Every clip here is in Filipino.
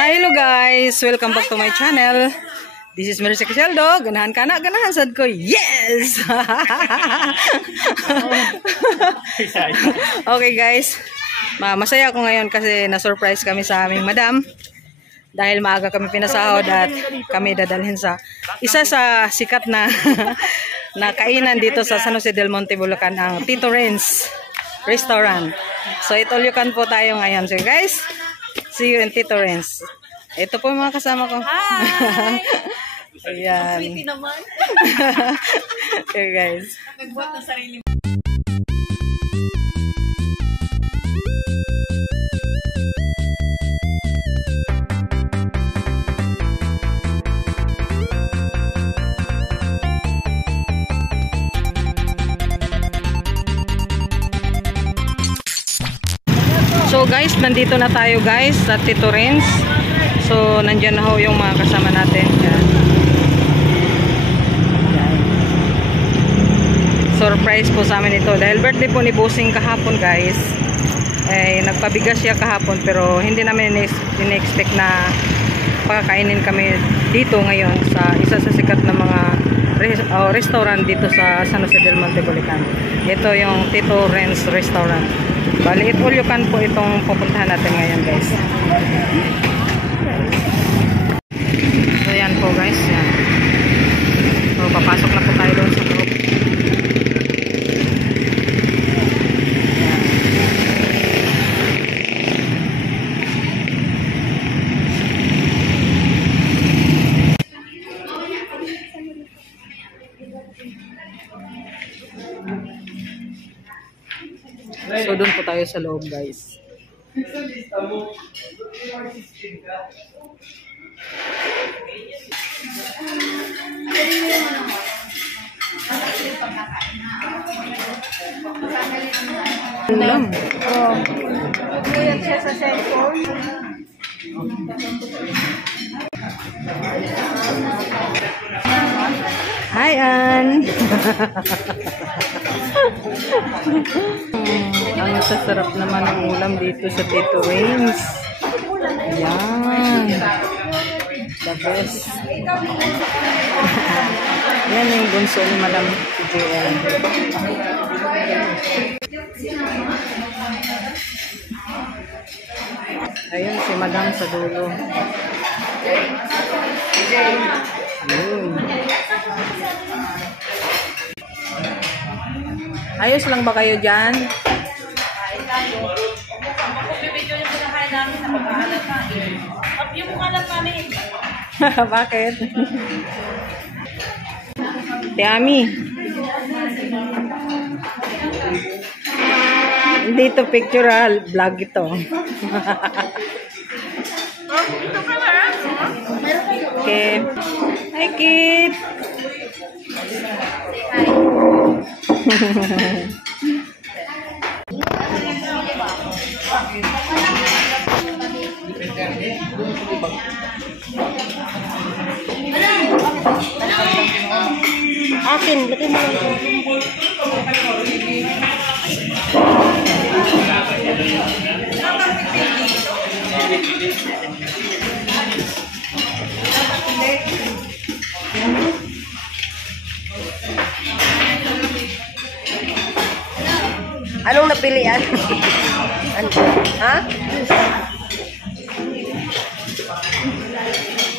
Hi, hello guys! Welcome back to my channel. This is Marisa Caseldo. Ganahan ka na, ganahan sad ko. Yes! Okay guys, masaya ako ngayon kasi na-surprise kami sa aming madam. Dahil maaga kami pinasahod at kami dadalhin sa isa sa sikat na na kainan dito sa San Jose del Monte, Bulacan, ang Tito Renz Restaurant. So it all you can po tayo ngayon. So guys, see you in Tito Renz. Ito po yung mga kasama ko. Hi! Ayan. Sweetie naman. Okay guys. Nagbuhat ng sarili mo. So guys, nandito na tayo guys sa Tito Renz. So nandyan na ho yung mga kasama natin. Yan. Yan. Surprise po sa amin ito. Dahil birthday po ni Bossing kahapon guys. Eh, nagpabigas siya kahapon pero hindi namin in-expect na pakakainin kami dito ngayon sa isa sa sikat na mga restaurant dito sa San Jose del Monte, Bulacan. Ito yung Tito Renz Restaurant. Bali, all you can po itong pupuntahan natin ngayon guys. So yan po guys, yan. So papasok na po tayo doon sa loob. So doon po tayo sa loob guys. Kuya siya sa cellphone. Hi, Ann! Ang sasarap naman ang ulam dito sa Tito Renz. Yan. The best. Yan yung bunso ni Madam JL. Ayun si Madam sa dulo. Ayun. Ayos lang ba kayo dyan? Magbibideo yung pinakain namin na pag-aalat na. Yung pag-aalat namin. Bakit? Tiami. Hindi ito pictural. Vlog ito. Ito ka na. Okay. Hi, Kit. Akin, lagay mo lang. Anong napilian? Ha?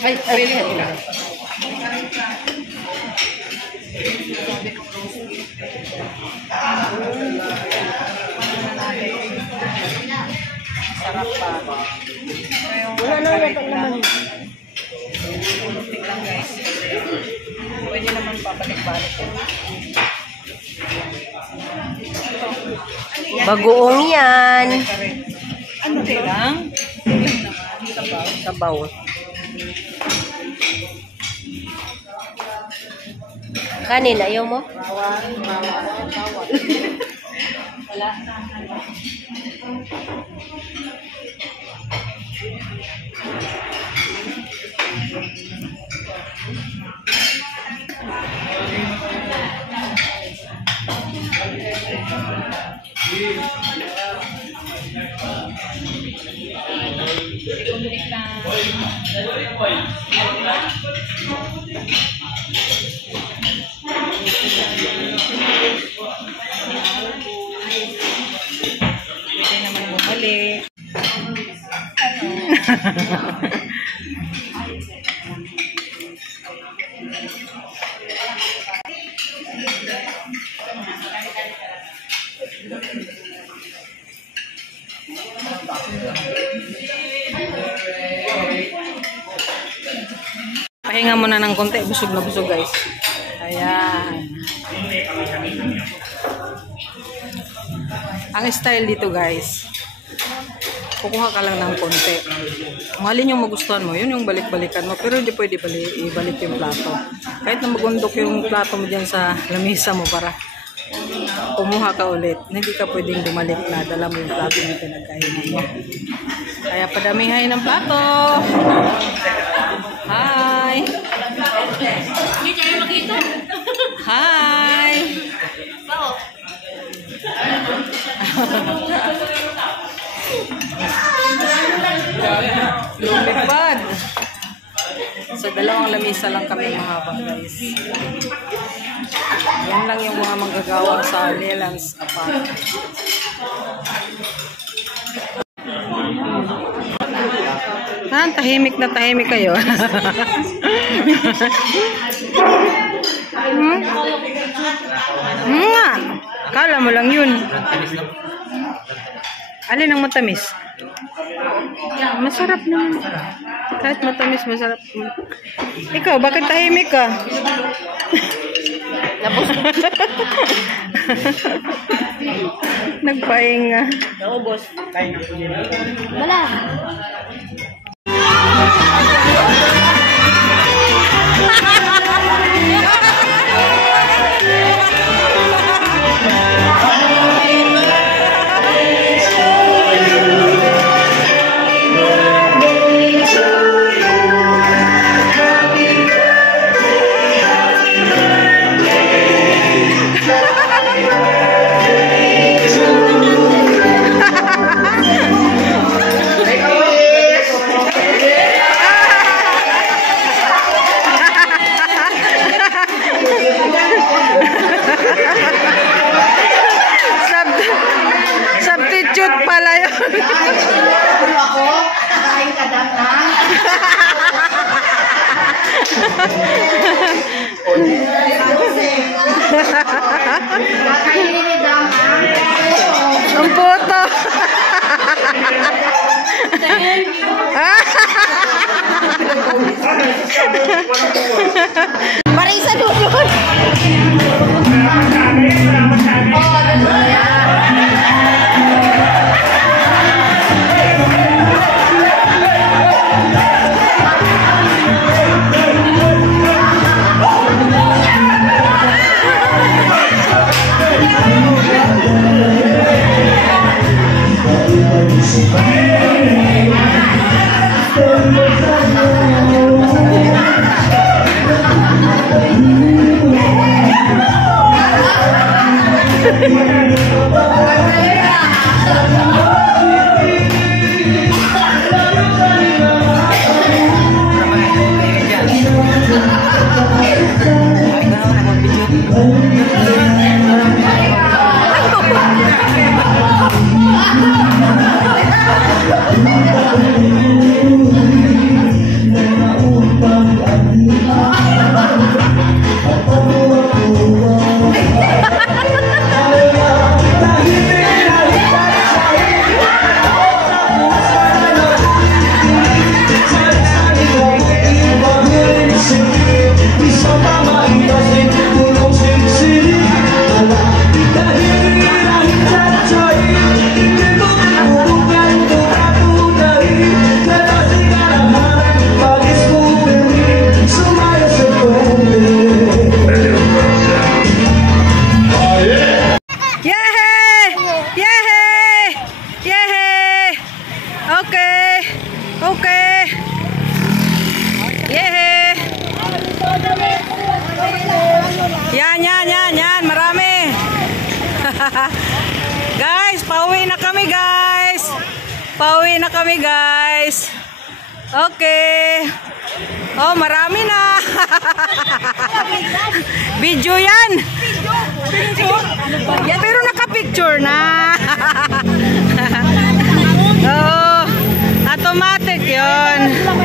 Ay, pili. Sarap pa. Wala na yata naman. Muntik lang guys. Pwede naman papalik-balik. Bagoong yan. Ano lang? Sabaw. Kanin, ayaw mo? Wala. Pwede naman bumalik. Pahinga muna ng konti. Busog na busog, guys. Ayan. Ang style dito, guys, kukuha ka lang ng konti. Kung alin yung magustuhan mo, yun yung balik-balikan mo. Pero hindi pwede ibalik yung plato. Kahit na magundok yung plato mo dyan sa lamisa mo para kumuha ka ulit. Hindi ka pwedeng bumalik na dala mo yung plato na pinagkainan mo. Kaya padamihay ng plato. Hi! Hindi tayo makita. Hi! Lumipad. So, dalawang lamisa lang kami mahaba, guys. Yan lang yung mga manggagawa sa Leland's apartment. Tahimik na tahimik kayo. Nga. Kala mo lang yun. Alin ang matamis? Masarap naman. Kahit matamis, masarap. Ikaw, bakit tahimik ka? Nagpahinga. Naubos. Wala. Substitute pala yun. Ako, kakain ka dam na. Kakain ni dam na. Ang puto. Marisa dulon. Guys, pauwi na kami, guys. guys. Pauwi na kami guys. Okay. Oh, marami na. Video yan. Pero naka-picture na. Oh, automatic yun.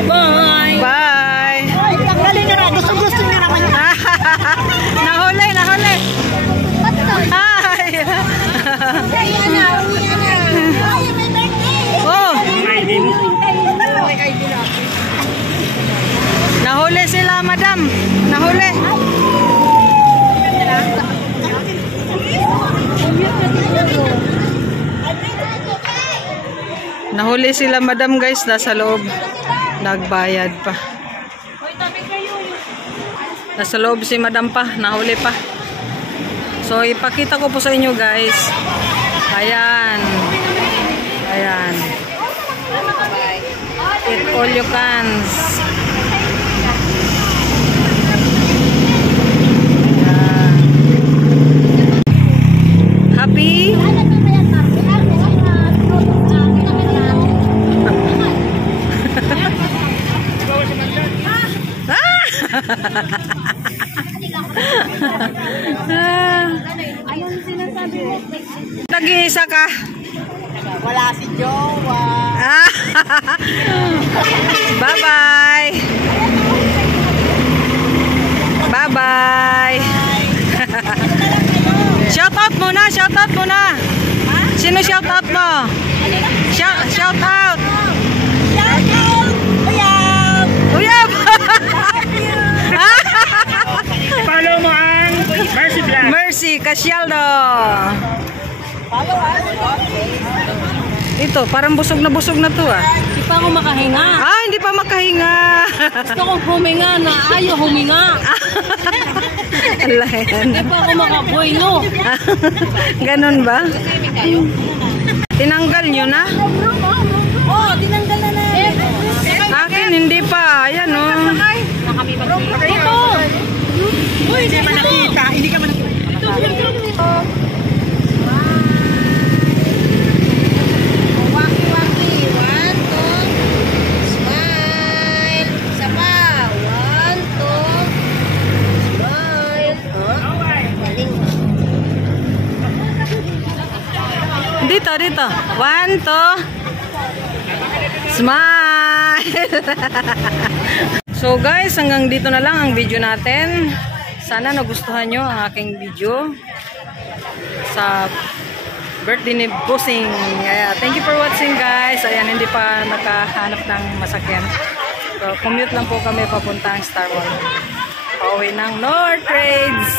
Bye. Bye. Gusto niya naman yun. Nahuli. Hi. Oh. Nahuli sila, madam. Nahuli. Nahuli sila, madam, guys. Nasa loob. Nagbayad pa. Nasa loob si madam pa. Nahuli pa. So, ipakita ko po sa inyo, guys. Ayan. Ayan. Eat all you can. Happy? Nag-iisa ka? Wala si Jowa. Bye-bye. Bye-bye. Shout out muna. Sino shout out mo? Shout out. Uyab. Follow mo ang Mercy Vlog. Mercy Casyaldo. Ito, parang busog na to ah. Hindi pa ako makahinga. Ah, hindi pa makahinga. Gusto kong huminga na ayaw huminga. Alayan. Hindi pa ako makaboy, no? Ganon ba? Tinanggal nyo na? Oo, tinanggal na. Akin, hindi pa. Ayan o. Dito. Uy, hindi ka nakita. Ito. Dito. 1, 2. Smile! So guys, hanggang dito na lang ang video natin. Sana nagustuhan nyo ang aking video sa birthday ni Bossing. Thank you for watching guys. Ayan, hindi pa nakahanap ng masakyan. So, commute lang po kami papuntang Star Mall. Pauwi ng North Trades.